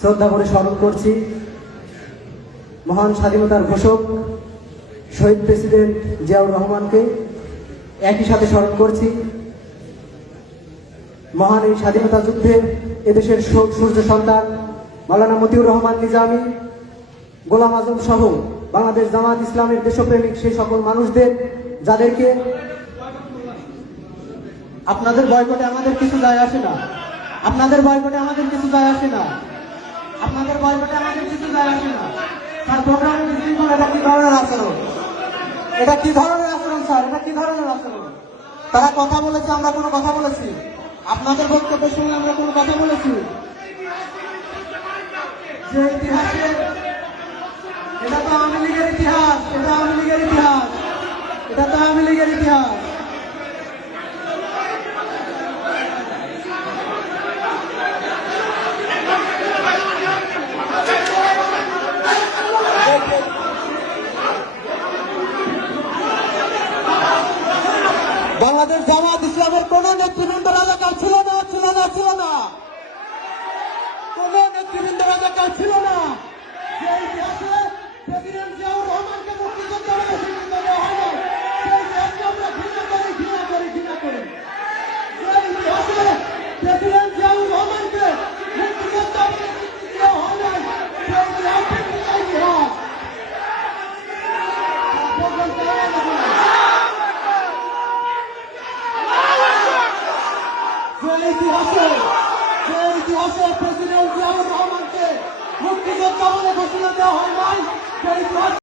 শ্রদ্ধা করে স্মরণ করছি মহান স্বাধীনতার ঘোষক শহীদ প্রেসিডেন্ট জিয়াউর রহমানকে। একই সাথে স্মরণ করছি মহান এই স্বাধীনতা যুদ্ধে এদেশের সূর্য সন্তান মাওলানা মতিউর রহমান নিজামী, গোলাম আজম সহ বাংলাদেশ জামাত ইসলামের দেশপ্রেমিক সেই সকল মানুষদের, যাদেরকে আপনাদের বয়কটে আমাদের কিছু যায় আসে না, আপনাদের বয়কটে আমাদের কিছু যায় আসে না, আপনাদের বয়কটে আমাদের কিছু যায় আসে না। তার প্রোগ্রামের বিশৃঙ্খলা, এটা কি ধরনের আচরণ? এটা কি ধরনের আচরণ স্যার? এটা কি ধরনের আচরণ? তারা কথা বলেছে, আমরা কোনো কথা বলেছি? আপনাদের বক্তব্যের সঙ্গে আমরা কোনো কথা বলেছি? যে ইতিহাসে, এটা তো আওয়ামী লীগের ইতিহাস, এটা আওয়ামী লীগের ইতিহাস, এটা তো আওয়ামী লীগের ইতিহাস। বাংলাদেশ জামাত ইসলামের কোন নেতৃবৃন্দ রাজাকার ছিল না, ছিল না, ছিল না, কোন নেতৃবৃন্দ রাজাকার ছিল না। যে ইতিহাসে প্রেসিডেন্ট জিয়াউর রহমানকে মুক্তিযোদ্ধা বলে স্বীকৃতি দেওয়া হয় না, সেই ইতিহাসকে আমরা ঘৃণা করি, ঘৃণা করি, ঘৃণা করি। যে ইতিহাসে প্রেসিডেন্ট জিয়াউর রহমানকে মুক্তিযোদ্ধা বলে স্বীকৃতি দেওয়া হয় না, সেই ইতিহাসকে ঘৃণা ইতিহাস। যে ইতিহাসে প্রেসিডেন্ট জিয়াউর রহমানকে মুক্তিযোদ্ধা বলে ঘোষণা দেওয়া হয় নাই, সেই ইতিহাস